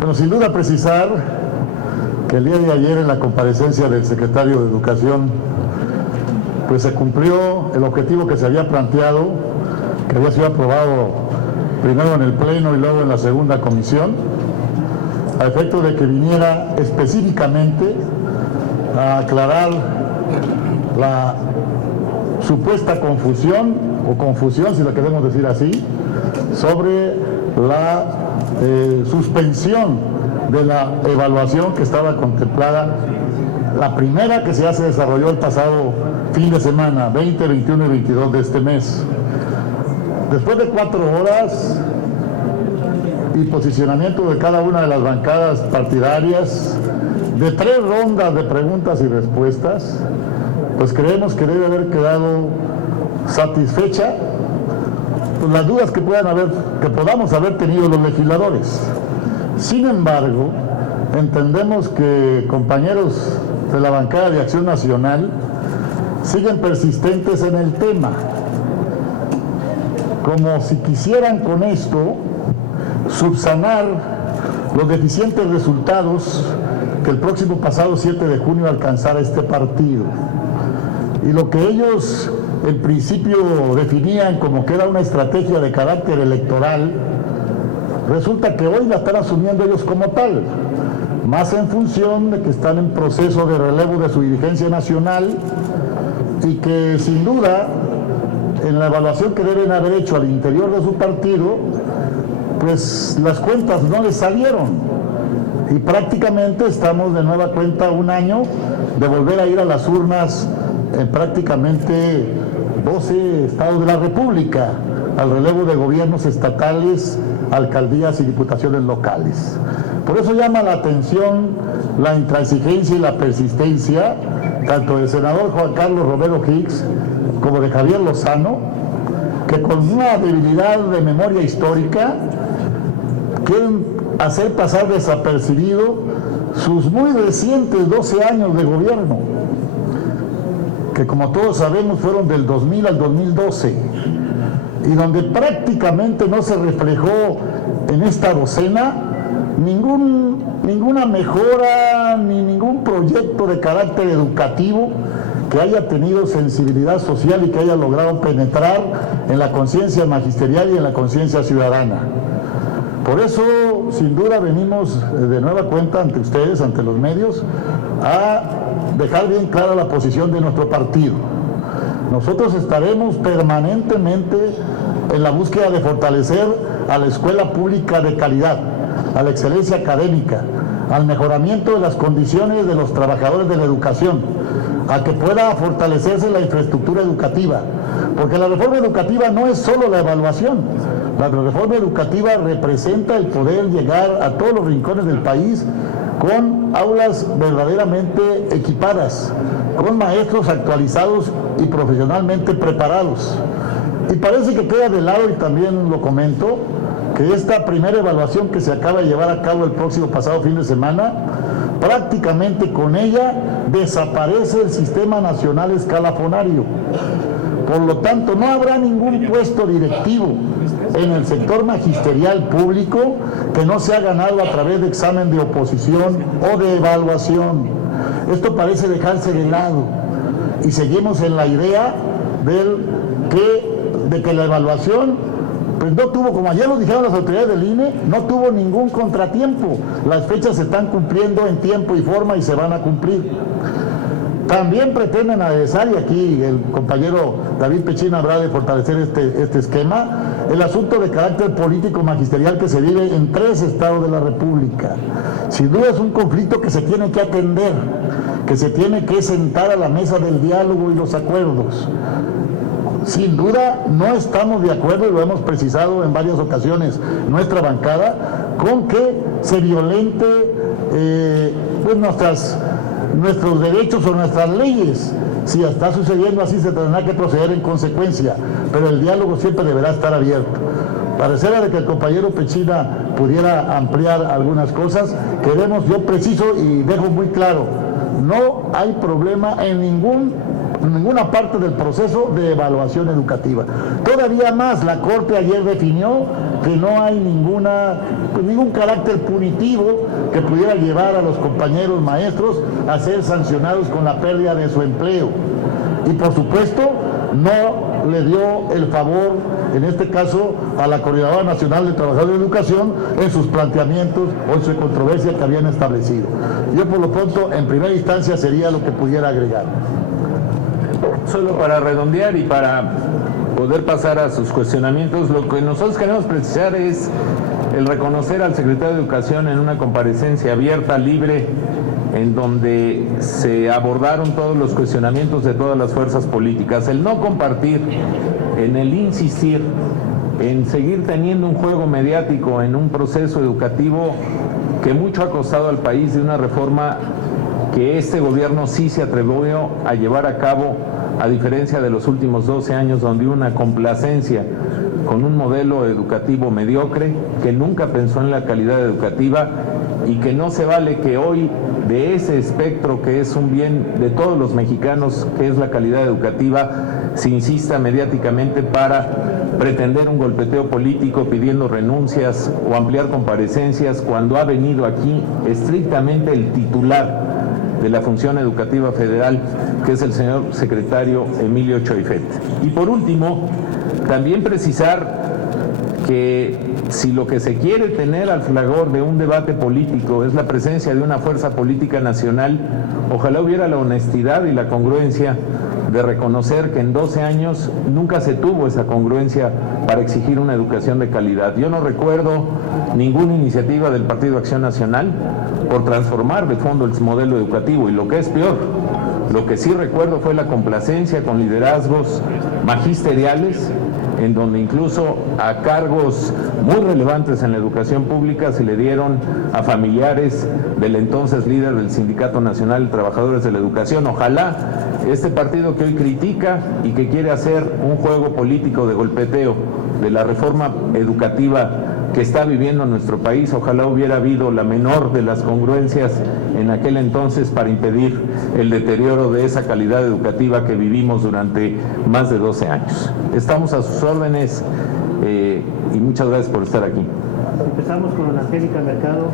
Bueno, sin duda precisar que el día de ayer en la comparecencia del secretario de Educación, pues se cumplió el objetivo que se había planteado, que había sido aprobado primero en el Pleno y luego en la segunda comisión, a efecto de que viniera específicamente a aclarar la supuesta confusión, o confusión si la queremos decir así, sobre la suspensión de la evaluación que estaba contemplada, la primera que se desarrolló el pasado fin de semana, 20, 21 y 22 de este mes. Después de 4 horas y posicionamiento de cada una de las bancadas partidarias, de 3 rondas de preguntas y respuestas, pues creemos que debe haber quedado satisfecha pues, las dudas que podamos haber tenido los legisladores. Sin embargo, entendemos que compañeros de la bancada de Acción Nacional siguen persistentes en el tema, como si quisieran con esto subsanar los deficientes resultados que el próximo pasado 7 de junio alcanzara este partido. Y lo que ellos en principio definían como que era una estrategia de carácter electoral, resulta que hoy la están asumiendo ellos como tal, más en función de que están en proceso de relevo de su dirigencia nacional y que sin duda en la evaluación que deben haber hecho al interior de su partido, pues las cuentas no les salieron y prácticamente estamos de nueva cuenta un año de volver a ir a las urnas en prácticamente 12 estados de la República al relevo de gobiernos estatales, alcaldías y diputaciones locales. Por eso llama la atención la intransigencia y la persistencia tanto del senador Juan Carlos Romero Hicks como de Javier Lozano, que con una debilidad de memoria histórica quieren hacer pasar desapercibido sus muy recientes 12 años de gobierno, que como todos sabemos fueron del 2000 al 2012, y donde prácticamente no se reflejó en esta docena ninguna mejora ni ningún proyecto de carácter educativo que haya tenido sensibilidad social y que haya logrado penetrar en la conciencia magisterial y en la conciencia ciudadana. Por eso, sin duda, venimos de nueva cuenta ante ustedes, ante los medios, a dejar bien clara la posición de nuestro partido. Nosotros estaremos permanentemente en la búsqueda de fortalecer a la escuela pública de calidad, a la excelencia académica, al mejoramiento de las condiciones de los trabajadores de la educación, a que pueda fortalecerse la infraestructura educativa, porque la reforma educativa no es solo la evaluación. La reforma educativa representa el poder llegar a todos los rincones del país con aulas verdaderamente equipadas, con maestros actualizados y profesionalmente preparados. Y parece que queda de lado, y también lo comento, que esta primera evaluación que se acaba de llevar a cabo el próximo pasado fin de semana, prácticamente con ella desaparece el sistema nacional escalafonario. Por lo tanto, no habrá ningún puesto directivo en el sector magisterial público que no se ha ganado a través de examen de oposición o de evaluación. Esto parece dejarse de lado y seguimos en la idea de que la evaluación pues no tuvo, como ayer lo dijeron las autoridades del INE, no tuvo ningún contratiempo. Las fechas se están cumpliendo en tiempo y forma y se van a cumplir. También pretenden adherir, y aquí el compañero David Pechín habrá de fortalecer este esquema, el asunto de carácter político magisterial que se vive en 3 estados de la República. Sin duda es un conflicto que se tiene que atender, que se tiene que sentar a la mesa del diálogo y los acuerdos. Sin duda no estamos de acuerdo, y lo hemos precisado en varias ocasiones nuestra bancada, con que se violente pues nuestros derechos o nuestras leyes. Si está sucediendo así, se tendrá que proceder en consecuencia, pero el diálogo siempre deberá estar abierto. Pareciera de que el compañero Pechina pudiera ampliar algunas cosas. Yo preciso y dejo muy claro, no hay problema en ninguna parte del proceso de evaluación educativa. Todavía más, la Corte ayer definió que no hay ningún carácter punitivo que pudiera llevar a los compañeros maestros a ser sancionados con la pérdida de su empleo. Y por supuesto, no le dio el favor, en este caso, a la Coordinadora Nacional de Trabajadores de Educación en sus planteamientos o en su controversia que habían establecido. Yo, por lo pronto, en primera instancia, sería lo que pudiera agregar. Solo para redondear y para poder pasar a sus cuestionamientos, lo que nosotros queremos precisar es el reconocer al secretario de Educación en una comparecencia abierta, libre, en donde se abordaron todos los cuestionamientos de todas las fuerzas políticas, el no compartir, en el insistir, en seguir teniendo un juego mediático en un proceso educativo que mucho ha costado al país, de una reforma que este gobierno sí se atrevió a llevar a cabo, a diferencia de los últimos 12 años, donde hubo una complacencia con un modelo educativo mediocre, que nunca pensó en la calidad educativa, y que no se vale que hoy, de ese espectro que es un bien de todos los mexicanos, que es la calidad educativa, se insista mediáticamente para pretender un golpeteo político pidiendo renuncias o ampliar comparecencias, cuando ha venido aquí estrictamente el titular de la Función Educativa Federal, que es el señor secretario Emilio Choifet. Y por último, también precisar que si lo que se quiere tener al fragor de un debate político es la presencia de una fuerza política nacional, ojalá hubiera la honestidad y la congruencia de reconocer que en 12 años nunca se tuvo esa congruencia para exigir una educación de calidad. Yo no recuerdo ninguna iniciativa del Partido Acción Nacional por transformar de fondo el modelo educativo, y lo que es peor, lo que sí recuerdo fue la complacencia con liderazgos magisteriales, en donde incluso a cargos muy relevantes en la educación pública se le dieron a familiares del entonces líder del Sindicato Nacional de Trabajadores de la Educación. Ojalá este partido que hoy critica y que quiere hacer un juego político de golpeteo de la reforma educativa que está viviendo nuestro país, ojalá hubiera habido la menor de las congruencias en aquel entonces para impedir el deterioro de esa calidad educativa que vivimos durante más de 12 años. Estamos a sus órdenes y muchas gracias por estar aquí. Empezamos con Angélica Mercado.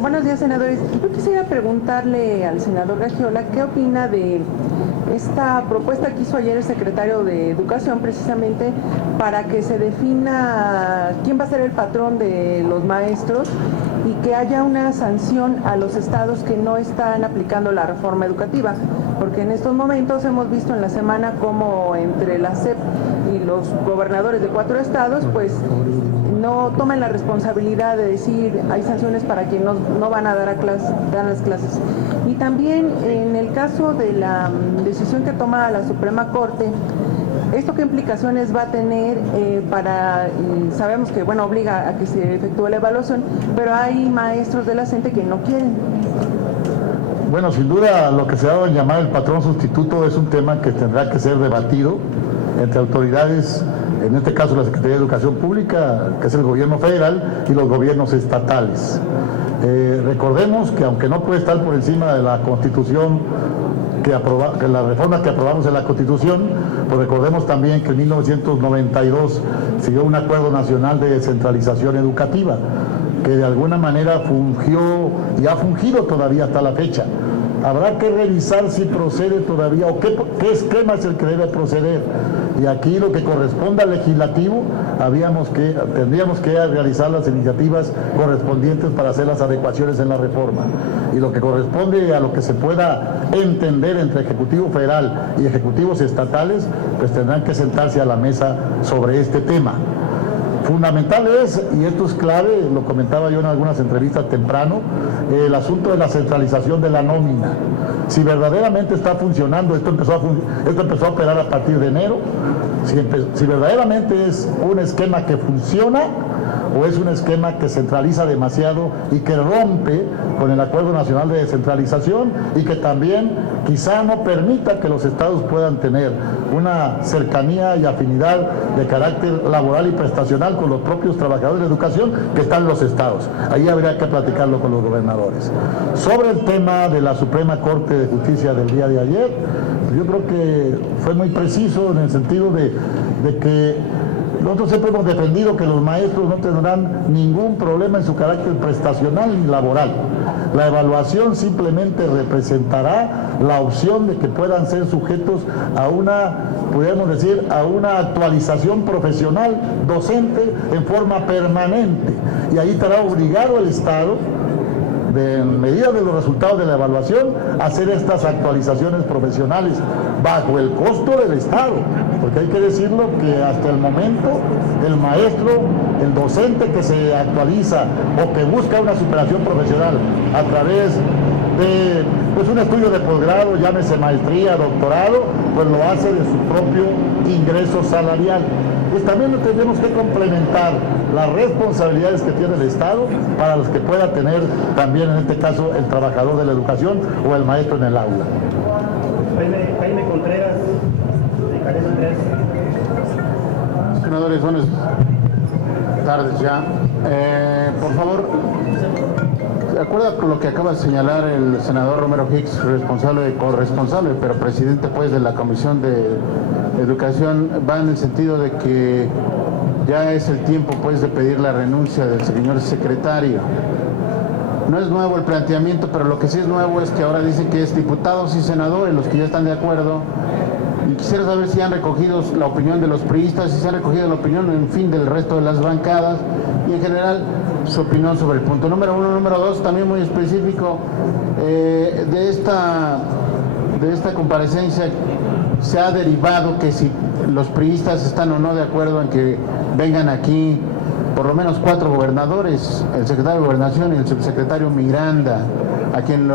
Buenos días, senadores. Yo quisiera preguntarle al senador Gagiola qué opina de esta propuesta que hizo ayer el secretario de Educación, precisamente para que se defina quién va a ser el patrón de los maestros y que haya una sanción a los estados que no están aplicando la reforma educativa, porque en estos momentos hemos visto en la semana cómo entre la SEP y los gobernadores de 4 estados, pues no toman la responsabilidad de decir hay sanciones para quien no van a dar las clases. Y también en el caso de la decisión que toma la Suprema Corte, ¿esto qué implicaciones va a tener sabemos que, bueno, obliga a que se efectúe la evaluación, pero hay maestros de la CENTE que no quieren? Bueno, sin duda lo que se ha dado a llamar el patrón sustituto es un tema que tendrá que ser debatido entre autoridades, en este caso la Secretaría de Educación Pública, que es el gobierno federal, y los gobiernos estatales. Recordemos que aunque no puede estar por encima de la Constitución, que la reforma que aprobamos en la Constitución, pues recordemos también que en 1992 siguió un acuerdo nacional de descentralización educativa, que de alguna manera fungió y ha fungido todavía hasta la fecha. Habrá que revisar si procede todavía o qué esquema es el que debe proceder. Y aquí lo que corresponde al legislativo, tendríamos que realizar las iniciativas correspondientes para hacer las adecuaciones en la reforma. Y lo que corresponde a lo que se pueda entender entre Ejecutivo Federal y Ejecutivos estatales, pues tendrán que sentarse a la mesa sobre este tema. Fundamental es, y esto es clave, lo comentaba yo en algunas entrevistas temprano, el asunto de la centralización de la nómina. Si verdaderamente está funcionando, esto empezó a operar a partir de enero, si verdaderamente es un esquema que funciona o es un esquema que centraliza demasiado y que rompe con el Acuerdo Nacional de Descentralización y que también quizá no permita que los estados puedan tener una cercanía y afinidad de carácter laboral y prestacional con los propios trabajadores de educación que están en los estados. Ahí habría que platicarlo con los gobernadores. Sobre el tema de la Suprema Corte de Justicia del día de ayer, yo creo que fue muy preciso en el sentido de que Nosotros siempre hemos defendido que los maestros no tendrán ningún problema en su carácter prestacional ni laboral. La evaluación simplemente representará la opción de que puedan ser sujetos a una, podríamos decir, a una actualización profesional docente en forma permanente. Y ahí estará obligado el Estado, en medida de los resultados de la evaluación, a hacer estas actualizaciones profesionales bajo el costo del Estado. Porque hay que decirlo que hasta el momento el maestro, el docente que se actualiza o que busca una superación profesional a través de pues, un estudio de posgrado, llámese maestría, doctorado, pues lo hace de su propio ingreso salarial. Pues también tenemos que complementar las responsabilidades que tiene el Estado para los que pueda tener también en este caso el trabajador de la educación o el maestro en el aula. Jaime Contreras, de Cadena 3. Senadores, buenas tardes ya. Por favor, de acuerdo con lo que acaba de señalar el senador Romero Hicks, corresponsable, pero presidente pues de la Comisión de Educación, va en el sentido de que ya es el tiempo pues de pedir la renuncia del señor secretario. No es nuevo el planteamiento, pero lo que sí es nuevo es que ahora dice que es diputados y senadores los que ya están de acuerdo. Y quisiera saber si han recogido la opinión de los priistas, si se ha recogido la opinión, en fin, del resto de las bancadas y en general su opinión sobre el punto número 1. Número 2, también muy específico, de esta comparecencia se ha derivado que si los priistas están o no de acuerdo en que vengan aquí por lo menos 4 gobernadores, el secretario de Gobernación y el subsecretario Miranda, a quien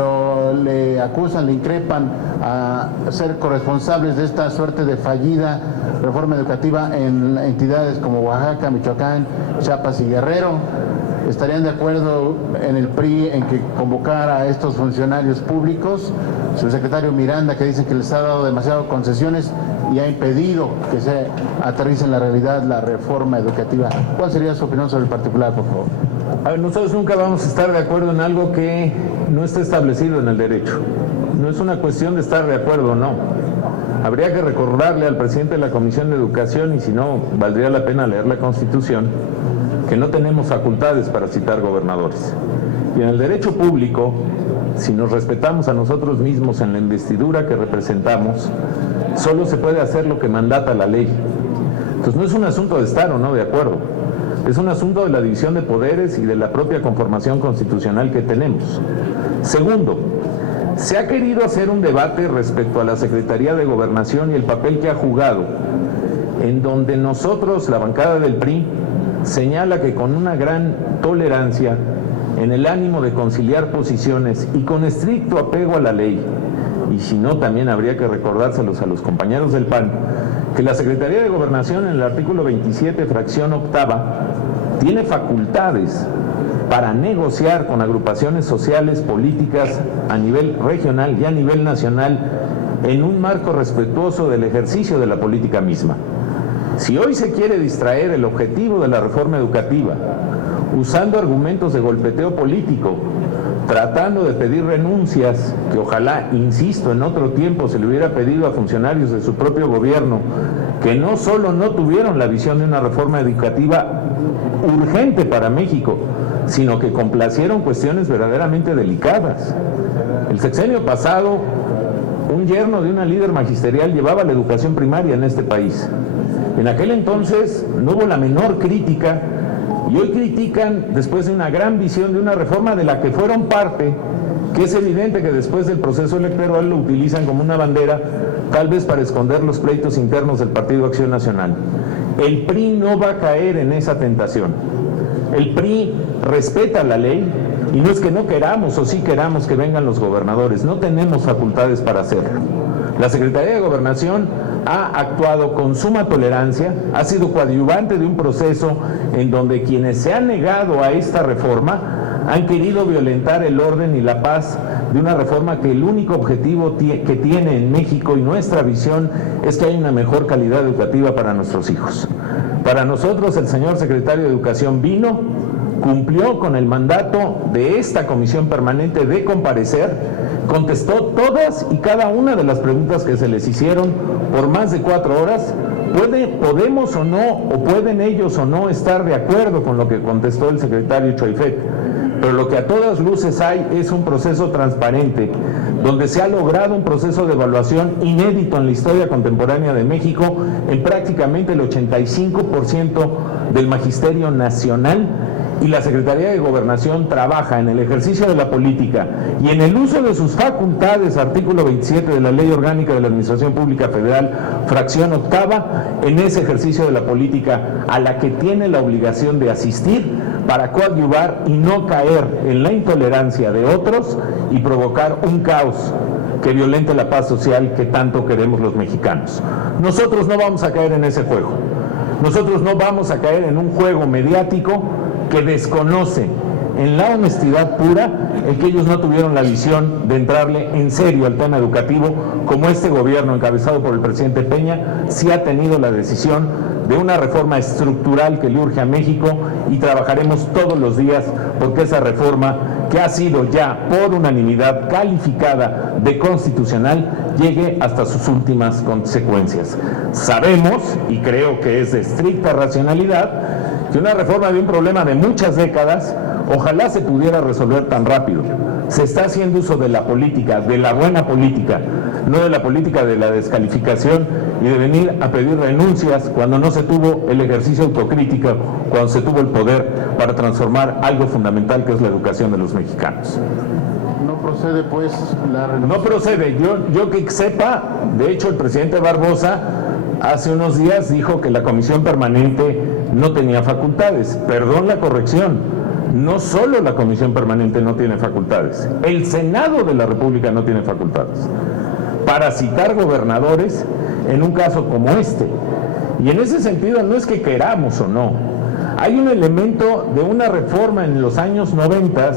le acusan, le increpan a ser corresponsables de esta suerte de fallida reforma educativa en entidades como Oaxaca, Michoacán, Chiapas y Guerrero. ¿Estarían de acuerdo en el PRI en que convocara a estos funcionarios públicos? Su secretario Miranda, que dice que les ha dado demasiadas concesiones y ha impedido que se aterrice en la realidad la reforma educativa. ¿Cuál sería su opinión sobre el particular, por favor? A ver, nosotros nunca vamos a estar de acuerdo en algo que no está establecido en el derecho. No es una cuestión de estar de acuerdo o no. Habría que recordarle al presidente de la Comisión de Educación, y si no, valdría la pena leer la Constitución, que no tenemos facultades para citar gobernadores. Y en el derecho público, si nos respetamos a nosotros mismos en la investidura que representamos, solo se puede hacer lo que mandata la ley. Entonces no es un asunto de estar o no de acuerdo, es un asunto de la división de poderes y de la propia conformación constitucional que tenemos. Segundo, se ha querido hacer un debate respecto a la Secretaría de Gobernación y el papel que ha jugado, en donde nosotros, la bancada del PRI, señala que con una gran tolerancia, en el ánimo de conciliar posiciones y con estricto apego a la ley, y si no también habría que recordárselos a los compañeros del PAN, que la Secretaría de Gobernación en el artículo 27, fracción octava, tiene facultades para negociar con agrupaciones sociales, políticas a nivel regional y a nivel nacional en un marco respetuoso del ejercicio de la política misma. Si hoy se quiere distraer el objetivo de la reforma educativa usando argumentos de golpeteo político, tratando de pedir renuncias, que ojalá, insisto, en otro tiempo se le hubiera pedido a funcionarios de su propio gobierno, que no solo no tuvieron la visión de una reforma educativa urgente para México, sino que complacieron cuestiones verdaderamente delicadas. El sexenio pasado, un yerno de una líder magisterial llevaba la educación primaria en este país. En aquel entonces no hubo la menor crítica, y hoy critican después de una gran visión de una reforma de la que fueron parte, que es evidente que después del proceso electoral lo utilizan como una bandera, tal vez para esconder los pleitos internos del Partido Acción Nacional. El PRI no va a caer en esa tentación. El PRI respeta la ley, y no es que no queramos o sí queramos que vengan los gobernadores, no tenemos facultades para hacerlo. La Secretaría de Gobernación ha actuado con suma tolerancia, ha sido coadyuvante de un proceso en donde quienes se han negado a esta reforma han querido violentar el orden y la paz de una reforma que el único objetivo que tiene en México, y nuestra visión, es que haya una mejor calidad educativa para nuestros hijos. Para nosotros, el señor secretario de Educación vino, cumplió con el mandato de esta comisión permanente de comparecer, contestó todas y cada una de las preguntas que se les hicieron por más de 4 horas, podemos o no, o pueden ellos o no estar de acuerdo con lo que contestó el secretario Choifet, pero lo que a todas luces hay es un proceso transparente, donde se ha logrado un proceso de evaluación inédito en la historia contemporánea de México, en prácticamente el 85% del magisterio nacional, y la Secretaría de Gobernación trabaja en el ejercicio de la política y en el uso de sus facultades, artículo 27 de la Ley Orgánica de la Administración Pública Federal, fracción octava, en ese ejercicio de la política a la que tiene la obligación de asistir para coadyuvar y no caer en la intolerancia de otros y provocar un caos que violente la paz social que tanto queremos los mexicanos. Nosotros no vamos a caer en ese juego. Nosotros no vamos a caer en un juego mediático que desconoce en la honestidad pura el que ellos no tuvieron la visión de entrarle en serio al tema educativo, como este gobierno encabezado por el presidente Peña sí ha tenido la decisión de una reforma estructural que le urge a México, y trabajaremos todos los días porque esa reforma, que ha sido ya por unanimidad calificada de constitucional, llegue hasta sus últimas consecuencias. Sabemos, y creo que es de estricta racionalidad, que una reforma de un problema de muchas décadas ojalá se pudiera resolver tan rápido. Se está haciendo uso de la política, de la buena política, no de la política de la descalificación y de venir a pedir renuncias cuando no se tuvo el ejercicio autocrítico, cuando se tuvo el poder para transformar algo fundamental que es la educación de los mexicanos. No procede pues la renuncia. No procede. Yo que sepa, de hecho el presidente Barbosa hace unos días dijo que la comisión permanente no tenía facultades. Perdón la corrección, no solo la comisión permanente no tiene facultades, el Senado de la República no tiene facultades para citar gobernadores en un caso como este. Y en ese sentido no es que queramos o no, hay un elemento de una reforma en los años 90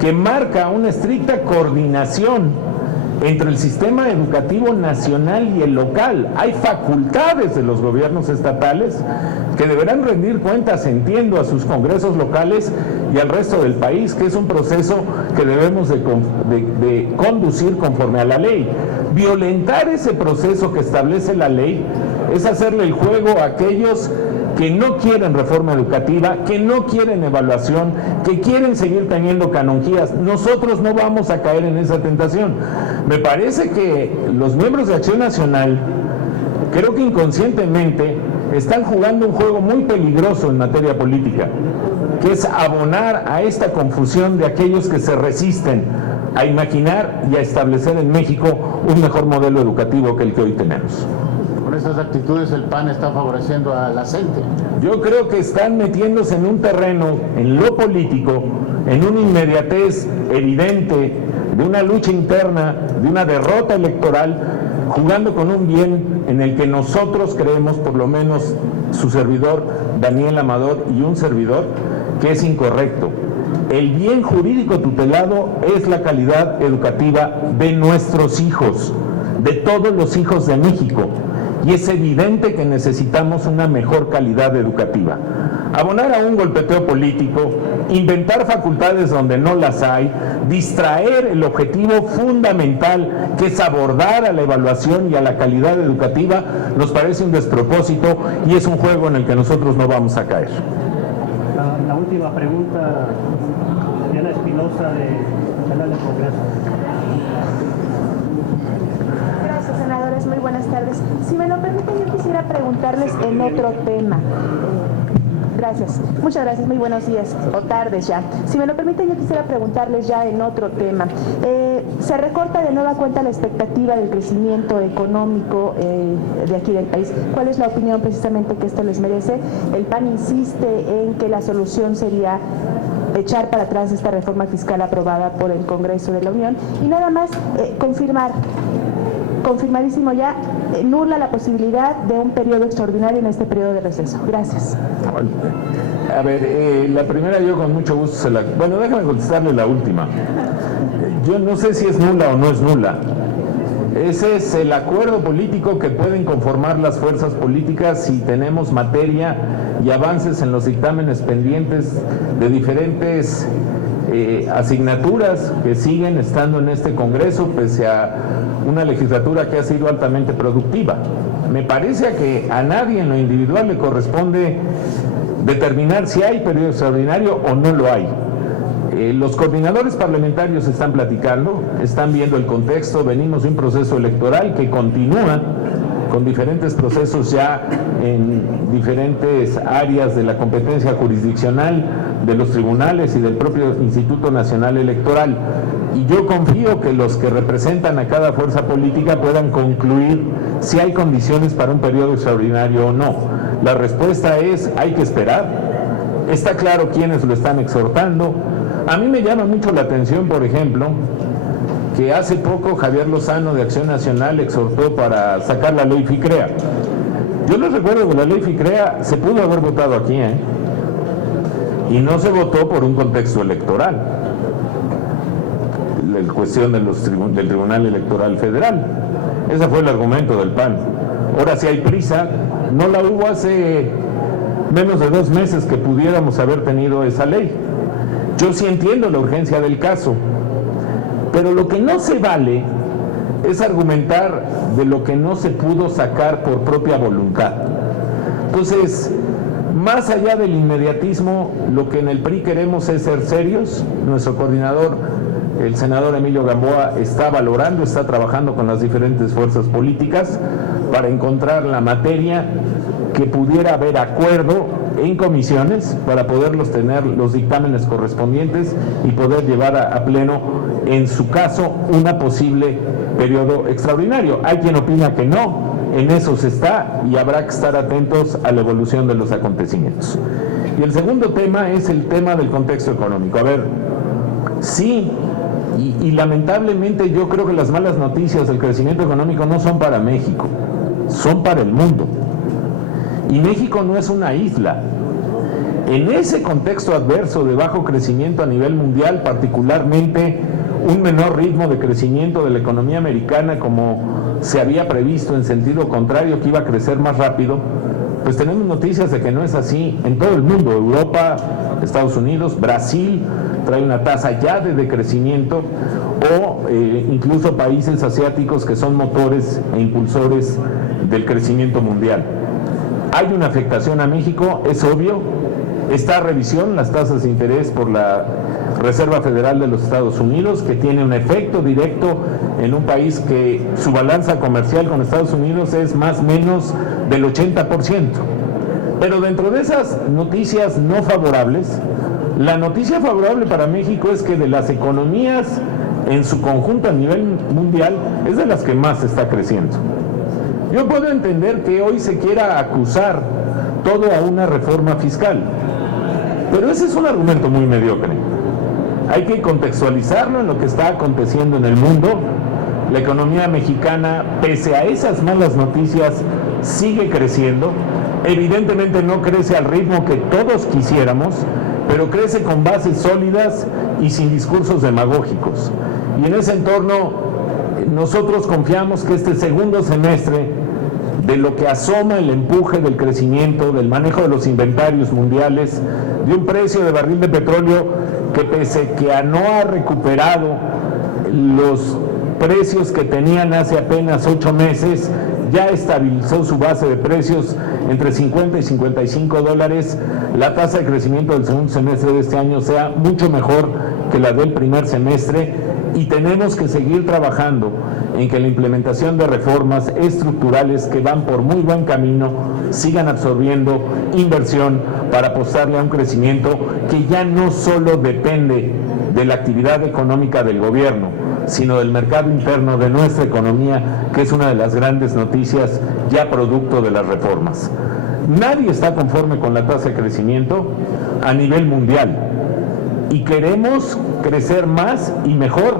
que marca una estricta coordinación entre el sistema educativo nacional y el local. Hay facultades de los gobiernos estatales que deberán rendir cuentas, entiendo, a sus congresos locales y al resto del país, que es un proceso que debemos de conducir conforme a la ley. Violentar ese proceso que establece la ley es hacerle el juego a aquellos que no quieren reforma educativa, que no quieren evaluación, que quieren seguir teniendo canonjías. Nosotros no vamos a caer en esa tentación. Me parece que los miembros de Acción Nacional, creo que inconscientemente, están jugando un juego muy peligroso en materia política, que es abonar a esta confusión de aquellos que se resisten a imaginar y a establecer en México un mejor modelo educativo que el que hoy tenemos. Con estas actitudes el PAN está favoreciendo a la CENTE. Yo creo que están metiéndose en un terreno, en lo político, en una inmediatez evidente de una lucha interna, de una derrota electoral, jugando con un bien en el que nosotros creemos, por lo menos su servidor Daniel Amador y un servidor, que es incorrecto. El bien jurídico tutelado es la calidad educativa de nuestros hijos, de todos los hijos de México. Y es evidente que necesitamos una mejor calidad educativa. Abonar a un golpeteo político, inventar facultades donde no las hay, distraer el objetivo fundamental que es abordar a la evaluación y a la calidad educativa, nos parece un despropósito y es un juego en el que nosotros no vamos a caer. La última pregunta, Diana Espinosa, de Canal del Congreso. Senadores, muy buenas tardes. Si me lo permiten, yo quisiera preguntarles en otro tema. Gracias. Muchas gracias. Muy buenos días o tardes ya. Si me lo permiten, yo quisiera preguntarles ya en otro tema. Se recorta de nueva cuenta la expectativa del crecimiento económico de aquí del país. ¿Cuál es la opinión precisamente que esto les merece? El PAN insiste en que la solución sería echar para atrás esta reforma fiscal aprobada por el Congreso de la Unión y nada más confirmadísimo ya, nula la posibilidad de un periodo extraordinario en este periodo de receso. Gracias. A ver, la primera yo con mucho gusto Bueno, déjame contestarle la última. Yo no sé si es nula o no es nula. Ese es el acuerdo político que pueden conformar las fuerzas políticas si tenemos materia y avances en los dictámenes pendientes de diferentes asignaturas que siguen estando en este Congreso, pese a una legislatura que ha sido altamente productiva. Me parece que a nadie en lo individual le corresponde determinar si hay periodo extraordinario o no lo hay. Los coordinadores parlamentarios están platicando, están viendo el contexto, venimos de un proceso electoral que continúa con diferentes procesos ya en diferentes áreas de la competencia jurisdiccional de los tribunales y del propio Instituto Nacional Electoral. Y yo confío que los que representan a cada fuerza política puedan concluir si hay condiciones para un periodo extraordinario o no. La respuesta es, hay que esperar. Está claro quiénes lo están exhortando. A mí me llama mucho la atención, por ejemplo, que hace poco Javier Lozano de Acción Nacional exhortó para sacar la ley FICREA. Yo les recuerdo que la ley FICREA se pudo haber votado aquí, y no se votó por un contexto electoral, la cuestión del Tribunal Electoral Federal. Ese fue el argumento del PAN. Ahora, si hay prisa, no la hubo hace menos de 2 meses que pudiéramos haber tenido esa ley. Yo sí entiendo la urgencia del caso, pero lo que no se vale es argumentar de lo que no se pudo sacar por propia voluntad. Entonces, más allá del inmediatismo, lo que en el PRI queremos es ser serios. Nuestro coordinador, el senador Emilio Gamboa, está valorando, está trabajando con las diferentes fuerzas políticas para encontrar la materia que pudiera haber acuerdo en comisiones para poderlos tener los dictámenes correspondientes y poder llevar a pleno, en su caso, una posible periodo extraordinario. Hay quien opina que no, en eso se está y habrá que estar atentos a la evolución de los acontecimientos. Y el segundo tema es el tema del contexto económico. A ver, sí, y lamentablemente yo creo que las malas noticias del crecimiento económico no son para México, son para el mundo. Y México no es una isla. En ese contexto adverso de bajo crecimiento a nivel mundial, particularmente un menor ritmo de crecimiento de la economía americana como se había previsto, en sentido contrario, que iba a crecer más rápido, pues tenemos noticias de que no es así en todo el mundo. Europa, Estados Unidos, Brasil trae una tasa ya de decrecimiento, o incluso países asiáticos que son motores e impulsores del crecimiento mundial. Hay una afectación a México, es obvio. Está a revisión las tasas de interés por la Reserva Federal de los Estados Unidos, que tiene un efecto directo en un país que su balanza comercial con Estados Unidos es más o menos del 80%. Pero dentro de esas noticias no favorables, la noticia favorable para México es que de las economías en su conjunto a nivel mundial es de las que más está creciendo. Yo puedo entender que hoy se quiera acusar todo a una reforma fiscal, pero ese es un argumento muy mediocre. Hay que contextualizarlo en lo que está aconteciendo en el mundo. La economía mexicana, pese a esas malas noticias, sigue creciendo. Evidentemente no crece al ritmo que todos quisiéramos, pero crece con bases sólidas y sin discursos demagógicos. Y en ese entorno, nosotros confiamos que este segundo semestre, de lo que asoma el empuje del crecimiento, del manejo de los inventarios mundiales, de un precio de barril de petróleo que, pese que no ha recuperado los precios que tenían hace apenas 8 meses, ya estabilizó su base de precios entre 50 y 55 dólares, la tasa de crecimiento del segundo semestre de este año sea mucho mejor que la del primer semestre, y tenemos que seguir trabajando en que la implementación de reformas estructurales que van por muy buen camino sigan absorbiendo inversión para apostarle a un crecimiento que ya no solo depende de la actividad económica del gobierno, sino del mercado interno de nuestra economía, que es una de las grandes noticias ya producto de las reformas. Nadie está conforme con la tasa de crecimiento a nivel mundial y queremos crecer más y mejor.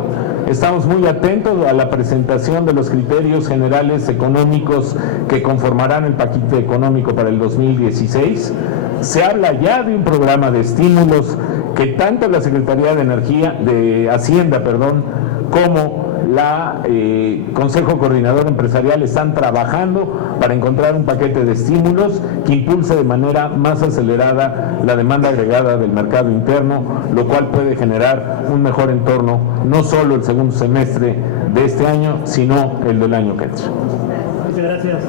Estamos muy atentos a la presentación de los criterios generales económicos que conformarán el paquete económico para el 2016. Se habla ya de un programa de estímulos que tanto la Secretaría de Hacienda, como la Consejo Coordinador Empresarial están trabajando para encontrar un paquete de estímulos que impulse de manera más acelerada la demanda agregada del mercado interno, lo cual puede generar un mejor entorno, no solo el segundo semestre de este año, sino el del año que entra. Muchas gracias.